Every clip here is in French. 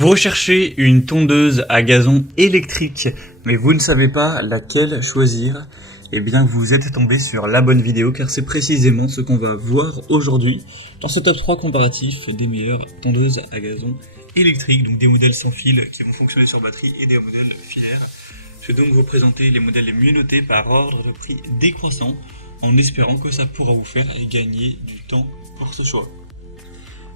Vous recherchez une tondeuse à gazon électrique, mais vous ne savez pas laquelle choisir? Eh bien, vous êtes tombé sur la bonne vidéo, car c'est précisément ce qu'on va voir aujourd'hui dans ce top 3 comparatif des meilleures tondeuses à gazon électriques, donc des modèles sans fil qui vont fonctionner sur batterie et des modèles filaires. Je vais donc vous présenter les modèles les mieux notés par ordre de prix décroissant, en espérant que ça pourra vous faire gagner du temps pour ce choix.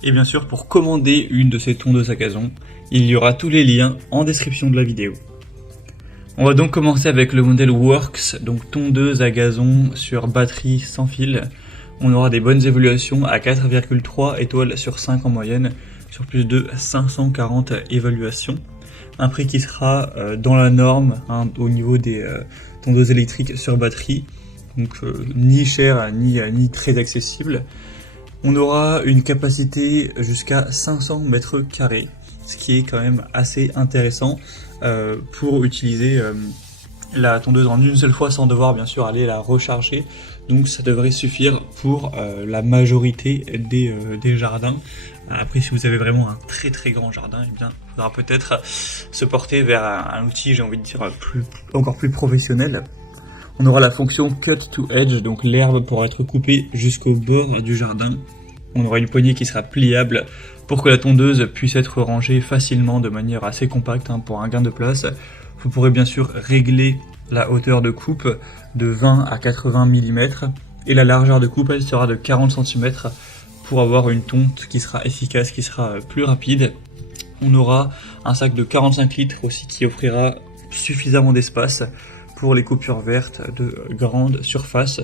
Et bien sûr, pour commander une de ces tondeuses à gazon, il y aura tous les liens en description de la vidéo. On va donc commencer avec le modèle Works, donc tondeuse à gazon sur batterie sans fil. On aura des bonnes évaluations à 4,3 étoiles sur 5 en moyenne, sur plus de 540 évaluations. Un prix qui sera dans la norme au niveau des tondeuses électriques sur batterie, donc ni cher ni très accessible. On aura une capacité jusqu'à 500 mètres carrés, ce qui est quand même assez intéressant pour utiliser la tondeuse en une seule fois sans devoir bien sûr aller la recharger. Donc ça devrait suffire pour la majorité des jardins. Après, si vous avez vraiment un très très grand jardin, eh bien, il faudra peut-être se porter vers un outil, j'ai envie de dire, encore plus professionnel. On aura la fonction Cut to Edge, donc l'herbe pourra être coupée jusqu'au bord du jardin. On aura une poignée qui sera pliable pour que la tondeuse puisse être rangée facilement de manière assez compacte pour un gain de place. Vous pourrez bien sûr régler la hauteur de coupe de 20 à 80 mm et la largeur de coupe elle sera de 40 cm pour avoir une tonte qui sera efficace, qui sera plus rapide. On aura un sac de 45 litres aussi qui offrira suffisamment d'espace pour les coupures vertes de grande surface.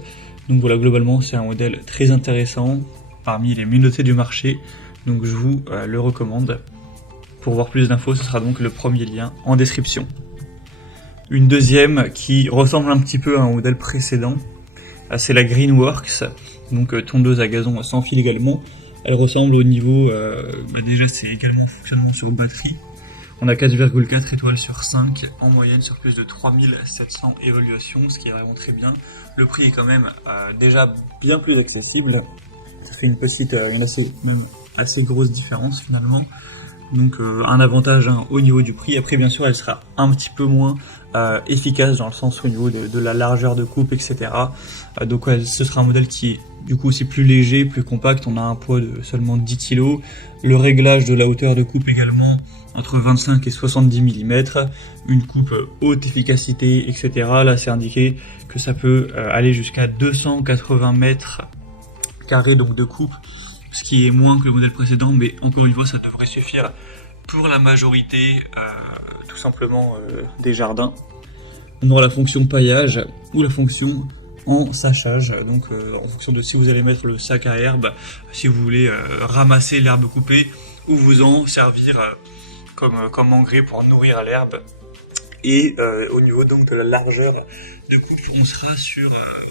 Donc voilà, globalement c'est un modèle très intéressant parmi les mieux notés du marché, donc je vous le recommande. Pour voir plus d'infos, ce sera donc le premier lien en description. Une deuxième qui ressemble un petit peu à un modèle précédent, c'est la Greenworks, donc tondeuse à gazon sans fil également. Elle ressemble au niveau, déjà c'est également fonctionnement sur batterie. On a 4,4 étoiles sur 5 en moyenne sur plus de 3700 évaluations, ce qui est vraiment très bien. Le prix est quand même déjà bien plus accessible. Ça fait une assez grosse différence finalement. Donc un avantage au niveau du prix. Après bien sûr elle sera un petit peu moins efficace dans le sens au niveau de la largeur de coupe, etc. Donc ce sera un modèle qui est du coup aussi plus léger, plus compact. On a un poids de seulement 10 kg. Le réglage de la hauteur de coupe également entre 25 et 70 mm. Une coupe haute efficacité, etc. Là c'est indiqué que ça peut aller jusqu'à 280 mètres carrés donc de coupe, ce qui est moins que le modèle précédent, mais encore une fois ça devrait suffire pour la majorité tout simplement des jardins. On aura la fonction paillage ou la fonction en sachage, donc en fonction de si vous allez mettre le sac à herbe, si vous voulez ramasser l'herbe coupée ou vous en servir comme engrais pour nourrir l'herbe. Et au niveau donc de la largeur de coupe, on sera sur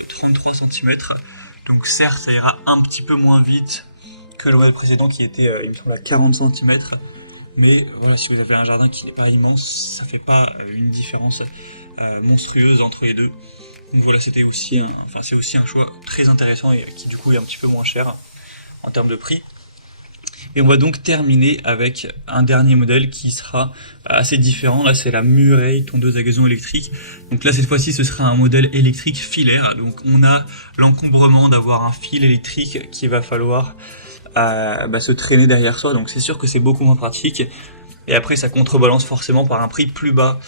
33 cm. Donc certes, ça ira un petit peu moins vite que le modèle précédent qui était, il me semble, à 40 cm. Mais voilà, si vous avez un jardin qui n'est pas immense, ça fait pas une différence monstrueuse entre les deux. Donc voilà, c'est aussi un choix très intéressant et qui du coup est un petit peu moins cher en termes de prix. Et on va donc terminer avec un dernier modèle qui sera assez différent. Là, c'est la Murray tondeuse à gazon électrique. Donc là, cette fois-ci, ce sera un modèle électrique filaire. Donc on a l'encombrement d'avoir un fil électrique qu'il va falloir se traîner derrière soi. Donc c'est sûr que c'est beaucoup moins pratique. Et après, ça contrebalance forcément par un prix plus bas,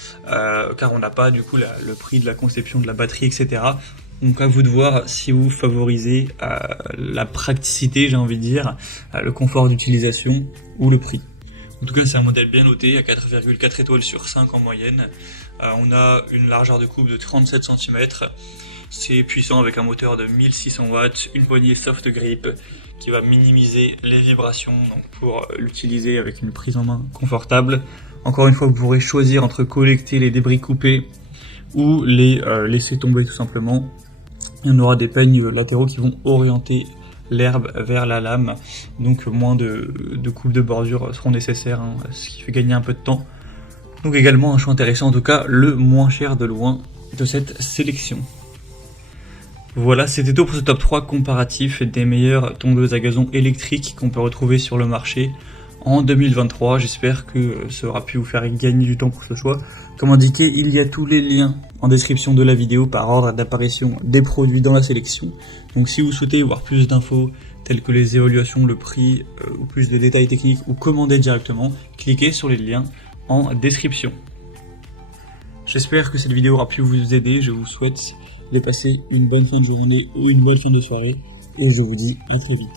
car on n'a pas du coup le prix de la conception de la batterie, etc. Donc à vous de voir si vous favorisez la praticité, j'ai envie de dire, le confort d'utilisation ou le prix. En tout cas, c'est un modèle bien noté, à 4,4 étoiles sur 5 en moyenne. On a une largeur de coupe de 37 cm. C'est puissant avec un moteur de 1600 watts, une poignée soft grip qui va minimiser les vibrations donc pour l'utiliser avec une prise en main confortable. Encore une fois, vous pourrez choisir entre collecter les débris coupés ou les laisser tomber tout simplement. On aura des peignes latéraux qui vont orienter l'herbe vers la lame, donc moins de coupes de bordure seront nécessaires, ce qui fait gagner un peu de temps. Donc également un choix intéressant, en tout cas le moins cher de loin de cette sélection. Voilà, c'était tout pour ce top 3 comparatif des meilleures tondeuses à gazon électriques qu'on peut retrouver sur le marché. en 2023. J'espère que ça aura pu vous faire gagner du temps pour ce choix. Comme indiqué, il y a tous les liens en description de la vidéo par ordre d'apparition des produits dans la sélection. Donc si vous souhaitez voir plus d'infos telles que les évaluations, le prix ou plus de détails techniques ou commander directement, cliquez sur les liens en description. J'espère que cette vidéo aura pu vous aider. Je vous souhaite de passer une bonne fin de journée ou une bonne fin de soirée et je vous dis à très vite.